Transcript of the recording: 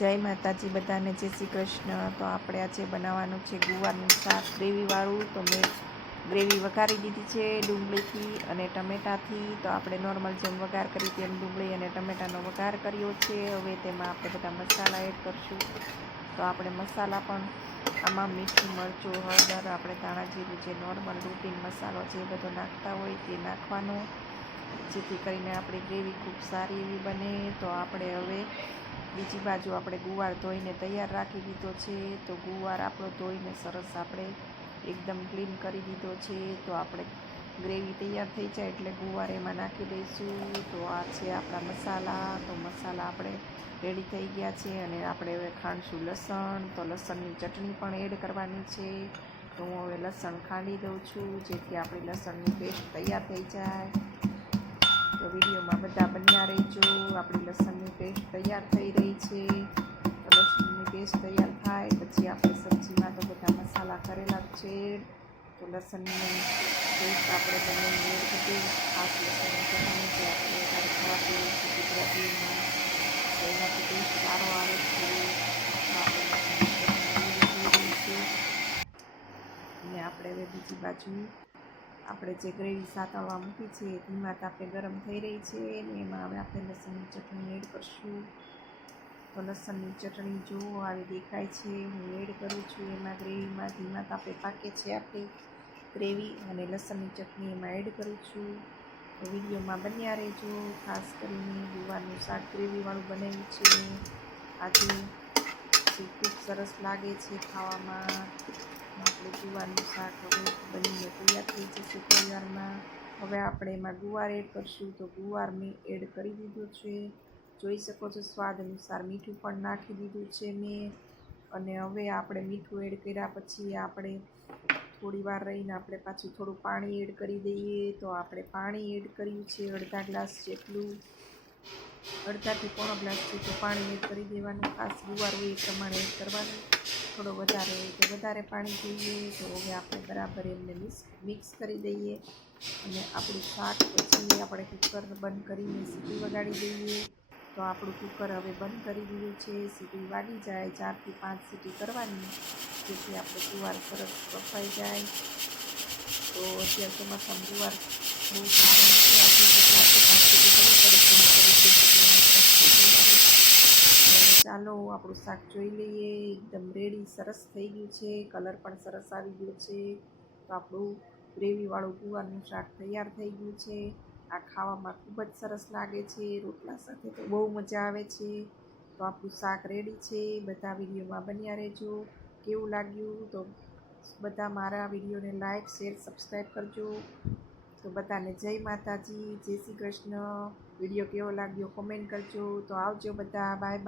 જય માતાજી બધાને, જય શ્રી કૃષ્ણ. તો આપણે આજે બનાવવાનું છે ગુવારનું શાક. ગ્રેવીવાળું, તો મેં ગ્રેવી વઘારી દીધી છે ડુંગળીથી અને ટમેટાથી. તો આપણે નોર્મલ જેમ વઘાર કરી તેમ ડુંગળી અને ટમેટાનો વઘાર કર્યો છે. હવે તેમાં આપણે બધા મસાલા એડ કરશું. તો આપણે મસાલા પણ આમાં મીઠું, મરચું, હળદર, આપણે ધાણા જીરું, જે નોર્મલ રૂટીન મસાલો જે બધો નાખતા હોય તે નાખવાનો. જેથી કરીને આપણી ગ્રેવી ખૂબ સારી એવી બને. તો આપણે હવે બીજી બાજુ આપણે ગુવાર ધોઈને તૈયાર રાખી દીધો છે, તો ગુવાર આપણો ધોઈને સરસ આપણે એકદમ ક્લીન કરી દીધો છે, તો આપણે ગ્રેવી તૈયાર થઈ જાય એટલે ગુવાર એમાં નાખી દઈશું. તો આ છે આપણા મસાલા, તો મસાલા આપણે રેડી થઈ ગયા છે અને આપણે હવે ખાંડશું લસણ, તો લસણની ચટણી પણ એડ કરવાની છે. તો હું હવે લસણ ખાંડી દઉં છું, જેથી આપણી લસણની પેસ્ટ તૈયાર થઈ જાય. તો વિડીયોમાં બધા બન્યા રહેજો. આપણી લસણની પેસ્ટ તૈયાર થઈ રહી છે. તો લસણની પેસ્ટ તૈયાર થાય, પછી આપણે સબ્જીમાં તો બધા મસાલા કરેલા છે. તો લસણની પેસ્ટ આપણે બંને મેળ કરી, ખાસ લસણની ચટણી છે આપણે ખવાતી ગુજરાતીમાં, તો એનાથી ટેસ્ટ સારો આવે છે. આપણે આપણે હવે બીજી બાજુ આપણે જે ગ્રેવી સાતવવા મૂકી છે ધીમા તાપે ગરમ થઈ રહી છે અને એમાં હવે આપણે લસણની ચટણી એડ કરશું. તો લસણની ચટણી જો આવી દેખાય છે, હું એડ કરું છું. એમાં ગ્રેવીમાં ધીમા તાપે પાકે છે આપણી ગ્રેવી અને લસણની ચટણી એમાં એડ કરું છું. વિડીયોમાં બન્યા રહેજો. ખાસ કરીને ગુવારનું શાક ગ્રેવીવાળું બનાવ્યું છે. આજે જે ખૂબ સરસ લાગે છે ખાવામાં. આપણે ગુવારનું શાક હવે બનીને તૈયાર થઈ જશે તૈયારમાં. હવે આપણે એમાં ગુવાર એડ કરશું. તો ગુવાર મેં એડ કરી દીધું છે. જોઈ શકો છો, સ્વાદ અનુસાર મીઠું પણ નાખી દીધું છે મેં. અને હવે આપણે મીઠું એડ કર્યા પછી આપણે થોડી વાર રહીને આપણે પાછું થોડું પાણી એડ કરી દઈએ. તો આપણે પાણી એડ કર્યું છે અડધા ગ્લાસ જેટલું. અડધાથી પોણો ગ્લાસ જેટલું પાણી એડ કરી દેવાનું. ખાસ ગુવાર હોય એ પ્રમાણે એડ કરવાનું. થોડો વધારે હોય તો વધારે પાણી જોઈએ તો હવે આપણે બરાબર એમને મિક્સ મિક્સ કરી દઈએ. અને આપણું શાક પછી આપણે કુકર બંધ કરીને સીટી વગાડી દઈએ. તો આપણું કુકર હવે બંધ કરી દીધું છે. સીટી વાગી જાય, ચારથી પાંચ સીટી કરવાની જેથી આપણે ગુવાર સરસ બફાઈ જાય. તો અત્યારે ચોમાસામાં ગુવાર બહુ સારો નથી આવતો ચારથી પાંચ સીટી કરવી પડે ચાલો, આપણું શાક જોઈ લઈએ, એકદમ રેડી સરસ થઈ ગયું છે કલર પણ સરસ આવી ગયો છે. તો આપણું ગ્રેવીવાળું ગુવારનું શાક તૈયાર થઈ ગયું છે. આ ખાવામાં ખૂબ જ સરસ લાગે છે, રોટલા સાથે તો બહુ મજા આવે છે. તો આપણું શાક રેડી છે, બધા વિડીયોમાં બન્યા રહેજો. કેવું લાગ્યું? તો બધા મારા વિડીયોને લાઈક, શેર, સબસ્ક્રાઈબ કરજો. તો બધાને જય માતાજી, જય શ્રી કૃષ્ણ. વીડિયો કેવો લાગ્યો કોમેન્ટ કરજો. તો આવજો બધા. Bye bye